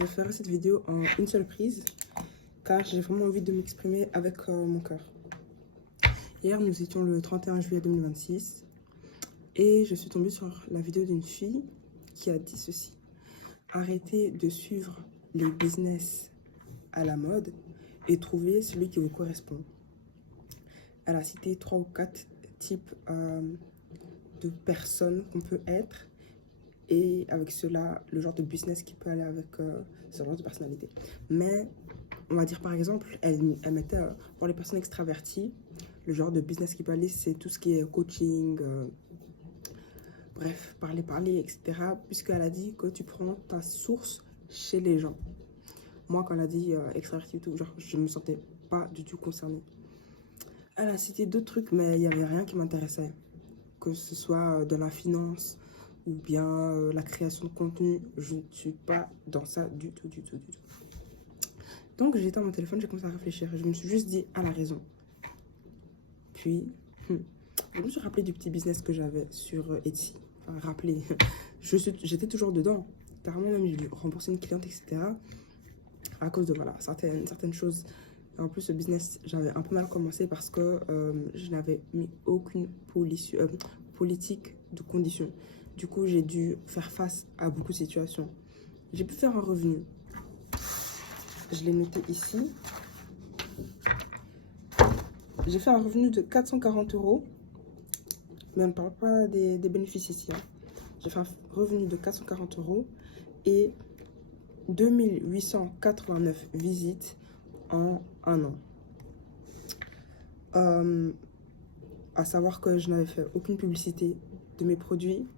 je ferai cette vidéo en une seule prise car j'ai vraiment envie de m'exprimer avec mon cœur. Hier, nous étions le 31 juillet 2026 et je suis tombée sur la vidéo d'une fille qui a dit ceci. Arrêtez de suivre les business à la mode et trouvez celui qui vous correspond. Elle a cité 3 ou 4 types de personnes qu'on peut être et avec cela, le genre de business qui peut aller avec ce genre de personnalité. Mais on va dire par exemple, elle mettait pour les personnes extraverties, le genre de business qui peut aller, c'est tout ce qui est coaching, bref, parler, etc. Puisqu'elle a dit que tu prends ta source chez les gens. Moi, quand elle a dit extraverti, tout, genre, je ne me sentais pas du tout concernée. Elle a cité d'autres trucs, mais il n'y avait rien qui m'intéressait. Que ce soit de la finance ou bien la création de contenu, je ne suis pas dans ça du tout. Donc, j'étais à mon téléphone, j'ai commencé à réfléchir. Je me suis juste dit, elle a raison. Puis, je me suis rappelé du petit business que j'avais sur Etsy. Enfin, rappelé. J'étais toujours dedans. Carrément, même, j'ai dû rembourser une cliente, etc. À cause de voilà, certaines choses. En plus, ce business, j'avais un peu mal commencé parce que je n'avais mis aucune politique de conditions. Du coup, j'ai dû faire face à beaucoup de situations. J'ai pu faire un revenu. Je l'ai noté ici. J'ai fait un revenu de 440 €. Mais on ne parle pas des bénéfices ici. Hein. J'ai fait un revenu de 440 € et 2889 visites en un an. À savoir que je n'avais fait aucune publicité de mes produits.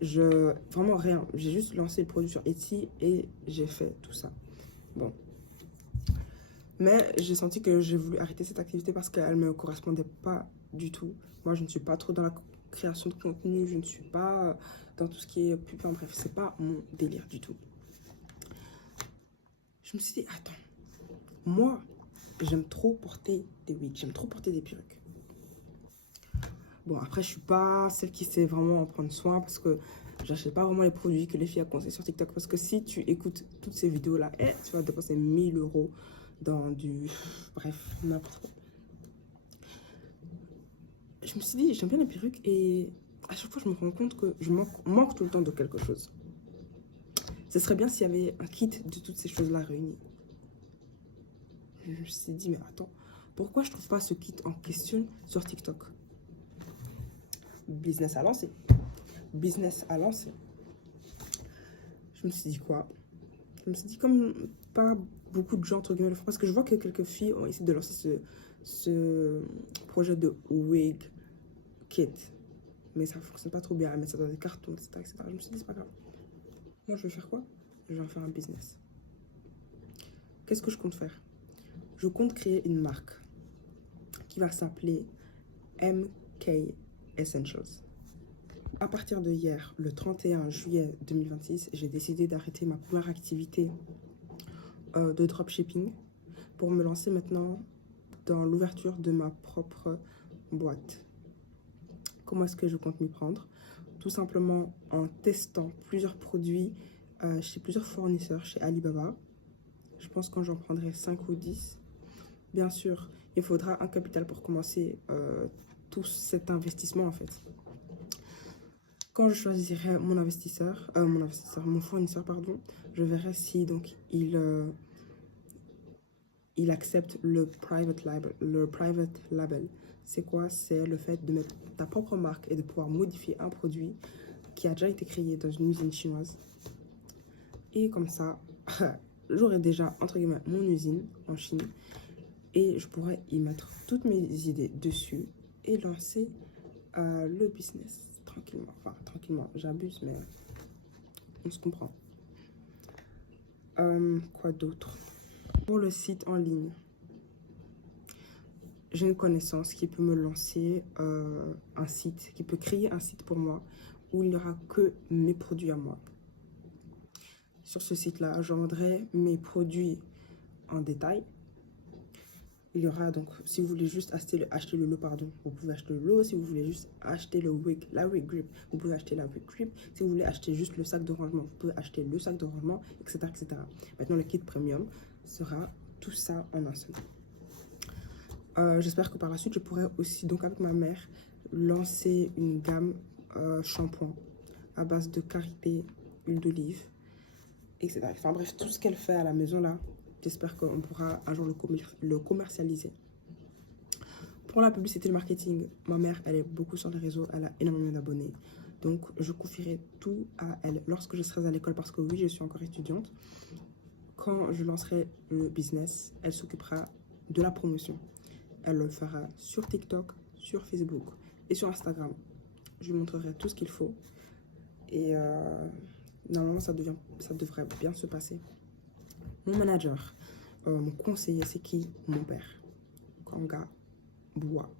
Vraiment rien. J'ai juste lancé le produit sur Etsy et j'ai fait tout ça. Bon. Mais j'ai senti que j'ai voulu arrêter cette activité parce qu'elle ne me correspondait pas du tout. Moi, je ne suis pas trop dans la création de contenu. Je ne suis pas dans tout ce qui est pub. Enfin, bref, c'est pas mon délire du tout. Je me suis dit, attends. Moi, j'aime trop porter des wigs. J'aime trop porter des perruques. Bon, après, je suis pas celle qui sait vraiment en prendre soin parce que j'achète pas vraiment les produits que les filles conseillent sur TikTok. Parce que si tu écoutes toutes ces vidéos-là, tu vas dépenser 1000 € dans du... Bref, n'importe quoi. Je me suis dit, j'aime bien les perruques et à chaque fois, je me rends compte que je manque tout le temps de quelque chose. Ce serait bien s'il y avait un kit de toutes ces choses-là réunies. Je me suis dit, mais attends, pourquoi je trouve pas ce kit en question sur TikTok? Business à lancer. Business à lancer. Je me suis dit quoi? Je me suis dit comme pas beaucoup de gens entre guillemets le font parce que je vois que quelques filles ont essayé de lancer ce projet de wig kit. Mais ça fonctionne pas trop bien. Elles mettent ça dans des cartons, etc. Je me suis dit, c'est pas grave. Moi, je vais faire quoi? Je vais en faire un business. Qu'est-ce que je compte faire? Je compte créer une marque qui va s'appeler MK Essentials. À partir de hier, le 31 juillet 2026, j'ai décidé d'arrêter ma première activité de dropshipping pour me lancer maintenant dans l'ouverture de ma propre boîte. Comment est-ce que je compte m'y prendre? Tout simplement en testant plusieurs produits chez plusieurs fournisseurs, chez Alibaba. Je pense que j'en prendrai 5 ou 10. Bien sûr, il faudra un capital pour commencer tout cet investissement en fait. Quand je choisirai mon fournisseur, pardon, je verrai si donc il accepte le private label. C'est quoi? C'est le fait de mettre ta propre marque et de pouvoir modifier un produit qui a déjà été créé dans une usine chinoise. Et comme ça, j'aurai déjà, entre guillemets, mon usine en Chine et je pourrais y mettre toutes mes idées dessus et lancer le business tranquillement. Enfin, tranquillement, j'abuse, mais on se comprend. Quoi d'autre? Pour le site en ligne, j'ai une connaissance qui peut me lancer un site, qui peut créer un site pour moi où il n'y aura que mes produits à moi. Sur ce site-là, je vendrai mes produits en détail. il y aura donc, si vous voulez juste acheter le lot, pardon, vous pouvez acheter le lot. Si vous voulez juste acheter la wig grip, vous pouvez acheter la wig grip. Si vous voulez acheter juste le sac de rangement, vous pouvez acheter le sac de rangement, etc. etc. Maintenant, le kit premium sera tout ça en un seul. J'espère que par la suite, je pourrai aussi, donc avec ma mère, lancer une gamme shampoing à base de karité, huile d'olive, etc. Enfin bref, tout ce qu'elle fait à la maison là, j'espère qu'on pourra un jour le commercialiser. Pour la publicité et le marketing, ma mère, elle est beaucoup sur les réseaux, elle a énormément d'abonnés. Donc, je confierai tout à elle lorsque je serai à l'école parce que oui, je suis encore étudiante. Quand je lancerai le business, elle s'occupera de la promotion. Elle le fera sur TikTok, sur Facebook et sur Instagram. Je lui montrerai tout ce qu'il faut. Et normalement, ça devrait bien se passer. Mon manager, mon conseiller, c'est qui? Mon père. Kanga Bois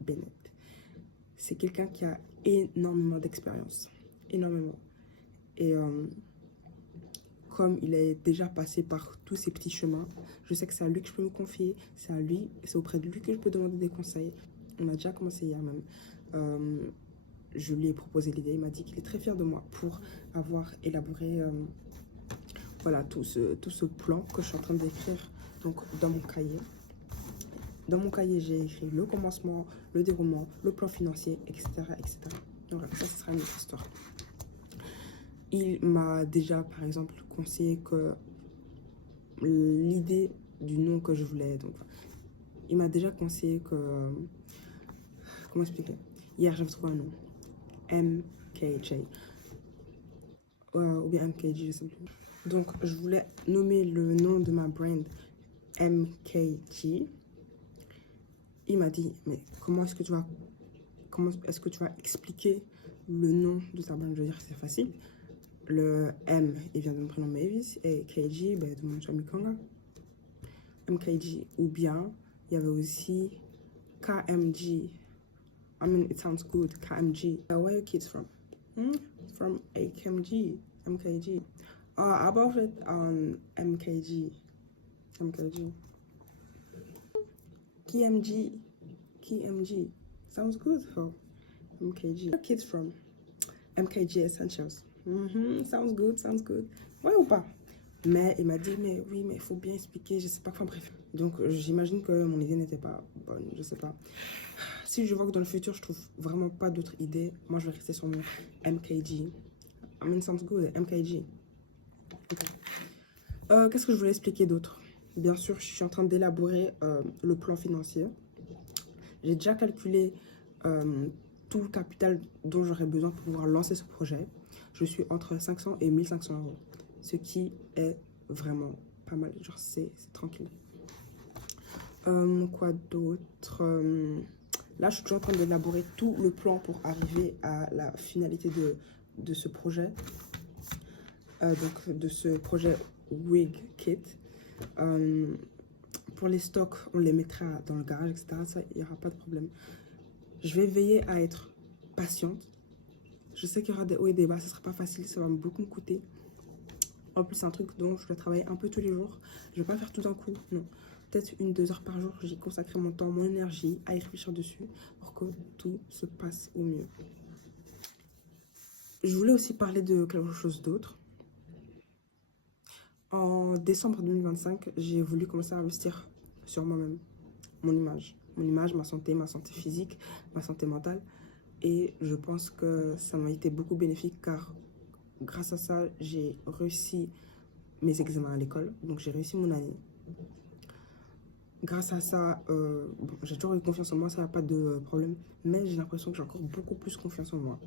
Bennett. C'est quelqu'un qui a énormément d'expérience. Énormément. Et comme il est déjà passé par tous ces petits chemins, je sais que c'est à lui que je peux me confier. C'est à lui, c'est auprès de lui que je peux demander des conseils. On a déjà commencé hier même. Je lui ai proposé l'idée. Il m'a dit qu'il est très fier de moi pour avoir élaboré voilà, tout ce plan que je suis en train d'écrire donc dans mon cahier. Dans mon cahier, j'ai écrit le commencement, le déroulement, le plan financier, etc. etc. Donc ça, ce sera une autre histoire. Il m'a déjà, par exemple, conseillé que l'idée du nom que je voulais, donc il m'a déjà conseillé que... Comment expliquer? Hier, j'avais trouvé un nom. MKJ. Ou bien MKG, je sais plus. Donc, je voulais nommer le nom de ma brand MKG. Il m'a dit, mais comment est-ce que tu vas expliquer le nom de ta brand? Je veux dire, c'est facile. Le M, il vient de mon prénom Mavis, et KG, ben, de mon ami Kanga. MKG, ou bien, il y avait aussi KMG. I mean, it sounds good, KMG. Where are your kids from? From AKMG, MKG. Above it on MKG. KMG. Sounds good for MKG. Where are your kids from? MKG Essentials. Sounds good. Ouais ou pas? Mais il m'a dit, mais oui, mais il faut bien expliquer, je sais pas, enfin bref. Donc j'imagine que mon idée n'était pas bonne, je sais pas. Si je vois que dans le futur, je trouve vraiment pas d'autres idées, moi je vais rester sur mon MKG. I mean, sounds good, MKG. Okay. Qu'est-ce que je voulais expliquer d'autre? Bien sûr, je suis en train d'élaborer le plan financier. J'ai déjà calculé tout le capital dont j'aurais besoin pour pouvoir lancer ce projet. Je suis entre 500 et 1500 euros, ce qui est vraiment pas mal. Genre, c'est tranquille. Quoi d'autre? Là, je suis toujours en train d'élaborer tout le plan pour arriver à la finalité de ce projet. Donc, de ce projet Wig Kit. Pour les stocks, on les mettra dans le garage, etc. Ça, il n'y aura pas de problème. Je vais veiller à être patiente. Je sais qu'il y aura des hauts et des bas, ce ne sera pas facile, ça va beaucoup me coûter. En plus, c'est un truc dont je dois travailler un peu tous les jours. Je ne vais pas faire tout d'un coup, non. Peut-être 1-2 heures par jour, j'y consacrer mon temps, mon énergie à y réfléchir dessus pour que tout se passe au mieux. Je voulais aussi parler de quelque chose d'autre. En décembre 2025, j'ai voulu commencer à investir sur moi-même, mon image, ma santé physique, ma santé mentale. Et je pense que ça m'a été beaucoup bénéfique car grâce à ça, j'ai réussi mes examens à l'école. Donc j'ai réussi mon année. Grâce à ça, bon, j'ai toujours eu confiance en moi, ça n'a pas de problème. Mais j'ai l'impression que j'ai encore beaucoup plus confiance en moi.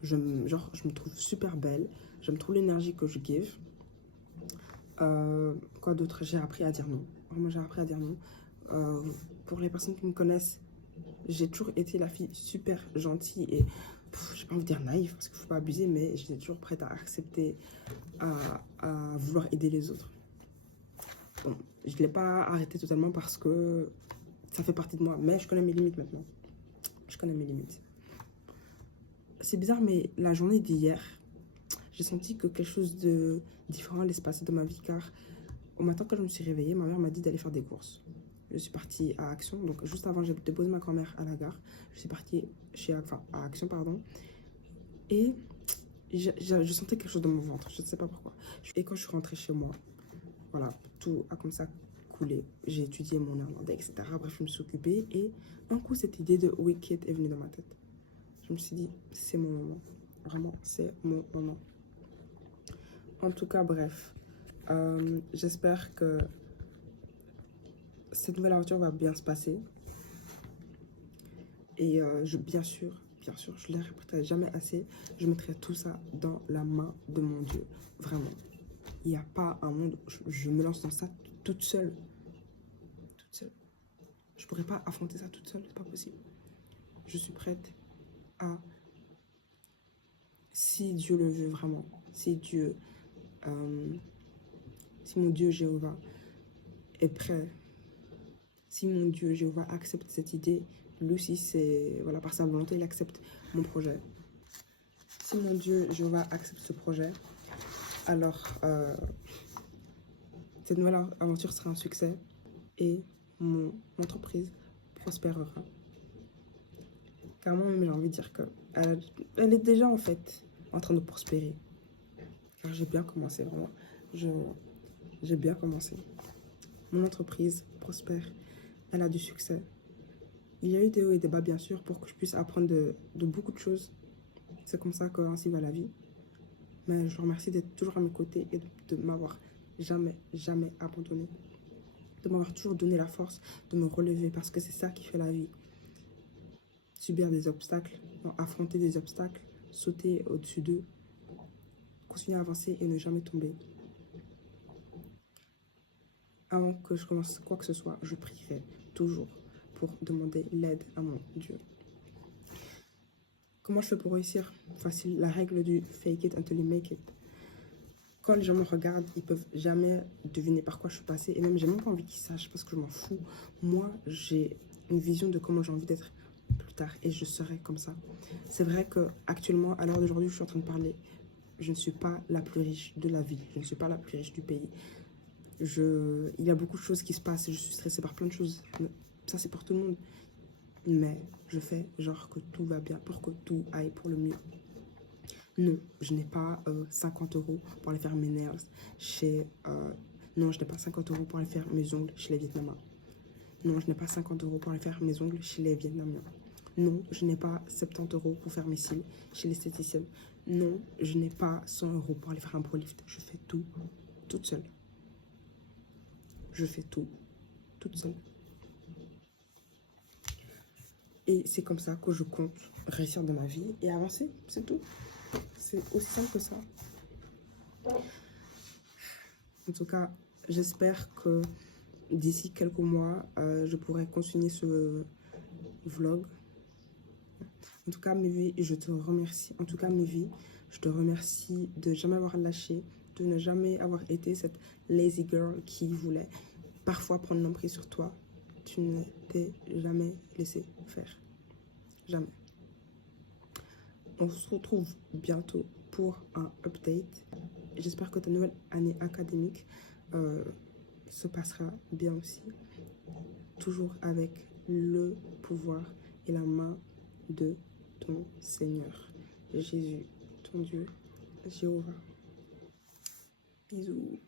Je me trouve super belle. J'aime trop l'énergie que je give. Quoi d'autre? J'ai appris à dire non. Vraiment, j'ai appris à dire non. Pour les personnes qui me connaissent, j'ai toujours été la fille super gentille et j'ai pas envie de dire naïve parce qu'il faut pas abuser, mais j'étais toujours prête à accepter, à vouloir aider les autres. Bon, je ne l'ai pas arrêté totalement parce que ça fait partie de moi, mais je connais mes limites maintenant. Je connais mes limites. C'est bizarre, mais la journée d'hier, j'ai senti que quelque chose de différent allait se passer dans ma vie car au matin quand je me suis réveillée, ma mère m'a dit d'aller faire des courses. je suis partie à Action. Donc, juste avant, j'ai déposé ma grand-mère à la gare. Je suis partie à Action, pardon. Et je sentais quelque chose dans mon ventre. Je ne sais pas pourquoi. Et quand je suis rentrée chez moi, voilà, tout a comme ça coulé. J'ai étudié mon néerlandais, etc. Bref, je me suis occupée. Et un coup, cette idée de Wicked est venue dans ma tête. Je me suis dit, c'est mon moment. Vraiment, c'est mon moment. En tout cas, bref. J'espère que cette nouvelle aventure va bien se passer. Et bien sûr, je ne le répéterai jamais assez, je mettrai tout ça dans la main de mon Dieu. Vraiment. Il n'y a pas un monde où je me lance dans ça toute seule. Toute seule. Je ne pourrais pas affronter ça toute seule, c'est pas possible. Je suis prête à, si Dieu le veut vraiment, si mon Dieu Jéhovah est prêt, si mon Dieu Jéhovah accepte cette idée, lui aussi, c'est, voilà, par sa volonté, il accepte mon projet. Si mon Dieu Jéhovah accepte ce projet, alors cette nouvelle aventure sera un succès et mon entreprise prospérera. Car moi-même, j'ai envie de dire qu'elle est déjà en fait en train de prospérer. Car j'ai bien commencé, vraiment. J'ai bien commencé. Mon entreprise prospère. Elle a du succès. Il y a eu des hauts et des bas, bien sûr, pour que je puisse apprendre de beaucoup de choses. C'est comme ça qu'ainsi va la vie. Mais je vous remercie d'être toujours à mes côtés et de m'avoir jamais abandonné. De m'avoir toujours donné la force de me relever parce que c'est ça qui fait la vie. Subir des obstacles, affronter des obstacles, sauter au-dessus d'eux, continuer à avancer et ne jamais tomber. Avant que je commence quoi que ce soit, je prierai toujours pour demander l'aide à mon Dieu. Comment je fais pour réussir? Facile, la règle du fake it until you make it. Quand les gens me regardent, ils peuvent jamais deviner par quoi je suis passée. Et même, j'ai même pas envie qu'ils sachent parce que je m'en fous. Moi, j'ai une vision de comment j'ai envie d'être plus tard. Et je serai comme ça. C'est vrai qu'actuellement, à l'heure d'aujourd'hui, je suis en train de parler. Je ne suis pas la plus riche de la ville. Je ne suis pas la plus riche du pays. Il y a beaucoup de choses qui se passent. Je suis stressée par plein de choses. Ça, c'est pour tout le monde. Mais je fais genre que tout va bien pour que tout aille pour le mieux. Non, je n'ai pas 50 € pour aller faire mes nails chez... non, je n'ai pas 50 € pour aller faire mes ongles chez les Vietnamiens. Non, je n'ai pas 50 € pour aller faire mes ongles chez les Vietnamiens. Non, je n'ai pas 70 € pour faire mes cils chez l'esthéticienne. Non, je n'ai pas 100 € pour aller faire un pro lift. Je fais tout toute seule. Je fais tout toute seule. Et c'est comme ça que je compte réussir dans ma vie et avancer, c'est tout. C'est aussi simple que ça. En tout cas, j'espère que d'ici quelques mois, je pourrai continuer ce vlog. En tout cas, Muvie, je te remercie. En tout cas, Muvie, je te remercie de jamais avoir lâché, de ne jamais avoir été cette lazy girl qui voulait parfois prendre l'emprise sur toi. Tu ne t'es jamais laissé faire. Jamais. On se retrouve bientôt pour un update. J'espère que ta nouvelle année académique se passera bien aussi. Toujours avec le pouvoir et la main de ton Seigneur. Jésus, ton Dieu, Jéhovah. Bisous.